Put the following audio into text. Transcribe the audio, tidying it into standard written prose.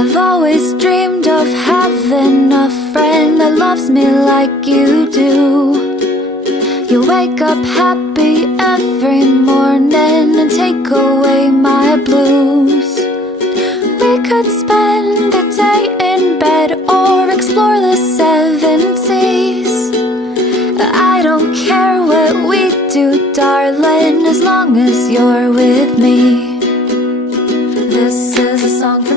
I've always dreamed of having a friend that loves me like you do. You wake up happy every morning and take away my blues. We could spend a day in bed or explore the seven seas. I don't care what we do, darling, as long as you're with me. This is a song